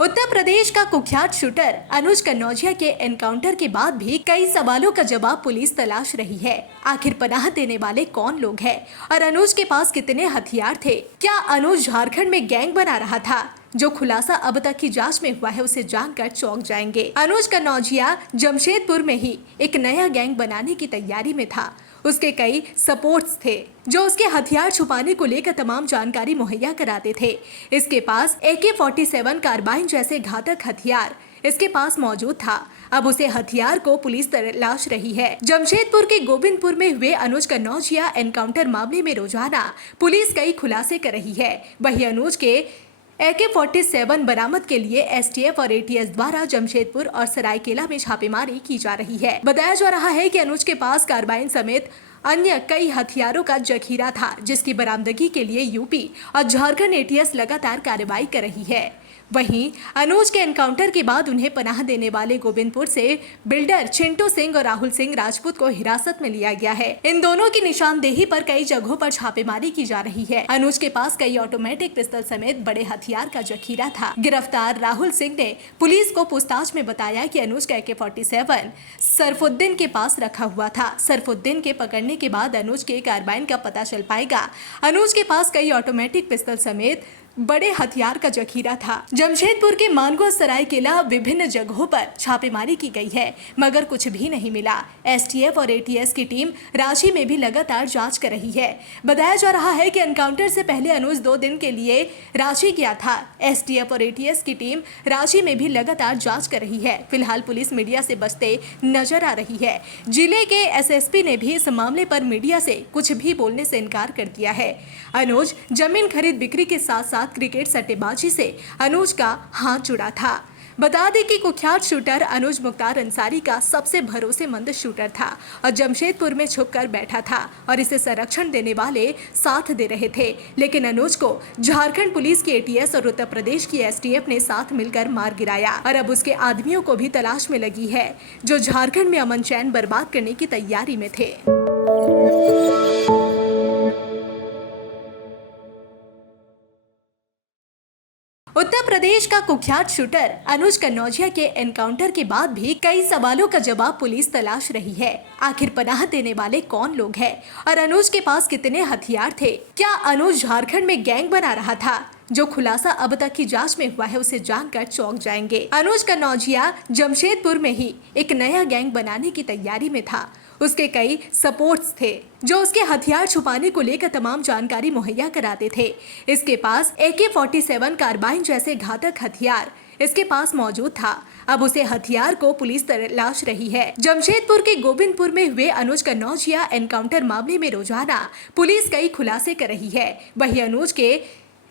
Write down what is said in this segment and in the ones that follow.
उत्तर प्रदेश का कुख्यात शूटर अनुज कन्नौजिया के एनकाउंटर के बाद भी कई सवालों का जवाब पुलिस तलाश रही है। आखिर पनाह देने वाले कौन लोग हैं और अनुज के पास कितने हथियार थे? क्या अनुज झारखंड में गैंग बना रहा था? जो खुलासा अब तक की जांच में हुआ है उसे जानकर चौंक जाएंगे। अनुज कन्नौजिया जमशेदपुर में ही एक नया गैंग बनाने की तैयारी में था। उसके कई सपोर्ट्स थे जो उसके हथियार छुपाने को लेकर तमाम जानकारी मुहैया कराते थे। इसके पास AK-47 कार्बाइन जैसे घातक हथियार इसके पास मौजूद था। अब उसे हथियार को पुलिस तलाश रही है। जमशेदपुर के गोविंदपुर में हुए अनुज कन्नौजिया एनकाउंटर मामले में रोजाना पुलिस कई खुलासे कर रही है। वही अनुज के AK-47 बरामद के लिए STF और ATS द्वारा जमशेदपुर और सरायकेला में छापेमारी की जा रही है। बताया जा रहा है कि अनुज के पास कार्बाइन समेत अन्य कई हथियारों का जखीरा था, जिसकी बरामदगी के लिए यूपी और झारखंड ATS लगातार कार्रवाई कर रही है। वहीं अनुज के एनकाउंटर के बाद उन्हें पनाह देने वाले गोविंदपुर से बिल्डर चिंटू सिंह और राहुल सिंह राजपूत को हिरासत में लिया गया है। इन दोनों की निशानदेही पर कई जगहों पर छापेमारी की जा रही है। अनुज के पास कई ऑटोमेटिक पिस्तौल समेत बड़े हथियार का जखीरा था। गिरफ्तार राहुल सिंह ने पुलिस को पूछताछ में बताया कि अनुज का AK-47 सरफुद्दीन के पास रखा हुआ था। सरफुद्दीन के पकड़ने के बाद अनुज के कार्बाइन का पता चल पाएगा। अनुज के पास कई ऑटोमेटिक पिस्तौल समेत बड़े हथियार का जखीरा था। जमशेदपुर के मानगो सरायकेला विभिन्न जगहों पर छापेमारी की गई है, मगर कुछ भी नहीं मिला। STF और ATS की टीम रांची में भी लगातार जांच कर रही है। बताया जा रहा है कि एनकाउंटर से पहले अनुज 2 दिन के लिए रांची गया था। STF और ATS की टीम रांची में भी लगातार जाँच कर रही है। फिलहाल पुलिस मीडिया से बचते नजर आ रही है। जिले के SSP ने भी इस मामले पर मीडिया से कुछ भी बोलने से इनकार कर दिया है। अनुज जमीन खरीद बिक्री के साथ साथ क्रिकेट सट्टेबाजी से अनुज का हाथ जुड़ा था। बता दें कि कुख्यात शूटर अनुज मुख्तार अंसारी का सबसे भरोसेमंद शूटर था और जमशेदपुर में छुपकर बैठा था और इसे संरक्षण देने वाले साथ दे रहे थे। लेकिन अनुज को झारखंड पुलिस की ATS और उत्तर प्रदेश की STF ने साथ मिलकर मार गिराया और अब उसके आदमियों को भी तलाश में लगी है, जो झारखंड में अमन चैन बर्बाद करने की तैयारी में थे। उत्तर प्रदेश का कुख्यात शूटर अनुज कन्नौजिया के एनकाउंटर के बाद भी कई सवालों का जवाब पुलिस तलाश रही है। आखिर पनाह देने वाले कौन लोग हैं और अनुज के पास कितने हथियार थे? क्या अनुज झारखंड में गैंग बना रहा था? जो खुलासा अब तक की जांच में हुआ है उसे जानकर चौंक जाएंगे। अनुज कन्नौजिया जमशेदपुर में ही एक नया गैंग बनाने की तैयारी में था। उसके कई सपोर्ट्स थे जो उसके हथियार छुपाने को लेकर तमाम जानकारी मुहैया कराते थे। इसके पास AK-47 कार्बाइन जैसे घातक हथियार इसके पास मौजूद था। अब उसे हथियार को पुलिस तलाश रही है। जमशेदपुर के गोविंदपुर में हुए अनुज कन्नौजिया एनकाउंटर मामले में रोजाना पुलिस कई खुलासे कर रही है। वही अनुज के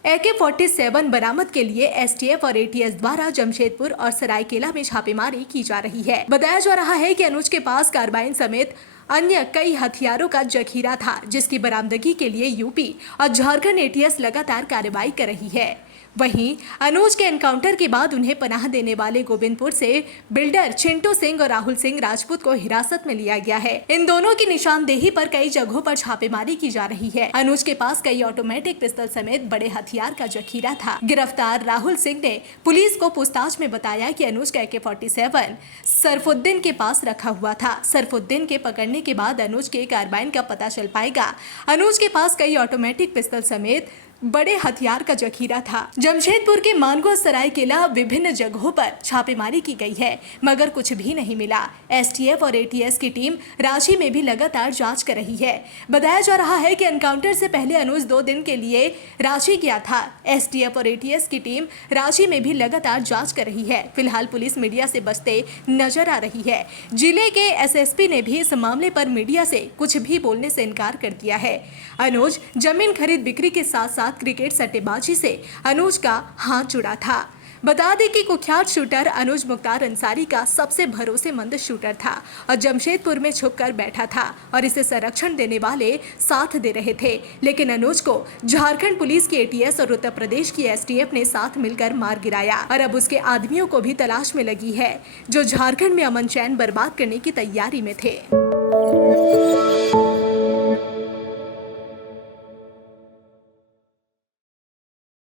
AK-47 बरामद के लिए STF और ATS द्वारा जमशेदपुर और सरायकेला में छापेमारी की जा रही है। बताया जा रहा है कि अनुज के पास कार्बाइन समेत अन्य कई हथियारों का जखीरा था, जिसकी बरामदगी के लिए यूपी और झारखंड ATS लगातार कार्रवाई कर रही है। वहीं अनुज के एनकाउंटर के बाद उन्हें पनाह देने वाले गोविंदपुर से बिल्डर चिंटू सिंह और राहुल सिंह राजपूत को हिरासत में लिया गया है। इन दोनों की निशानदेही पर कई जगहों पर छापेमारी की जा रही है। अनुज के पास कई ऑटोमेटिक पिस्तौल समेत बड़े हथियार का जखीरा था। गिरफ्तार राहुल सिंह ने पुलिस को पूछताछ में बताया कि अनुज का AK-47 सरफुद्दीन के पास रखा हुआ था। सरफुद्दीन के पकड़ने के बाद अनुज के कार्बाइन का पता चल पाएगा। अनुज के पास कई ऑटोमेटिक पिस्तौल समेत बड़े हथियार का जखीरा था। जमशेदपुर के मानगो सरायकेला विभिन्न जगहों पर छापेमारी की गई है, मगर कुछ भी नहीं मिला। STF और ATS की टीम रांची में भी लगातार जांच कर रही है। बताया जा रहा है कि एनकाउंटर से पहले अनुज 2 दिन के लिए रांची गया था। STF और ATS की टीम रांची में भी लगातार जाँच कर रही है। फिलहाल पुलिस मीडिया से बचते नजर आ रही है। जिले के SSP ने भी इस मामले पर मीडिया से कुछ भी बोलने से इनकार कर दिया है। अनुज जमीन खरीद बिक्री के साथ साथ क्रिकेट सट्टेबाजी से अनुज का हाथ जुड़ा था। बता दें कि कुख्यात शूटर अनुज मुख्तार अंसारी का सबसे भरोसेमंद शूटर था और जमशेदपुर में छुपकर बैठा था और इसे संरक्षण देने वाले साथ दे रहे थे। लेकिन अनुज को झारखंड पुलिस की ATS और उत्तर प्रदेश की STF ने साथ मिलकर मार गिराया और अब उसके आदमियों को भी तलाश में लगी है, जो झारखंड में अमन चैन बर्बाद करने की तैयारी में थे।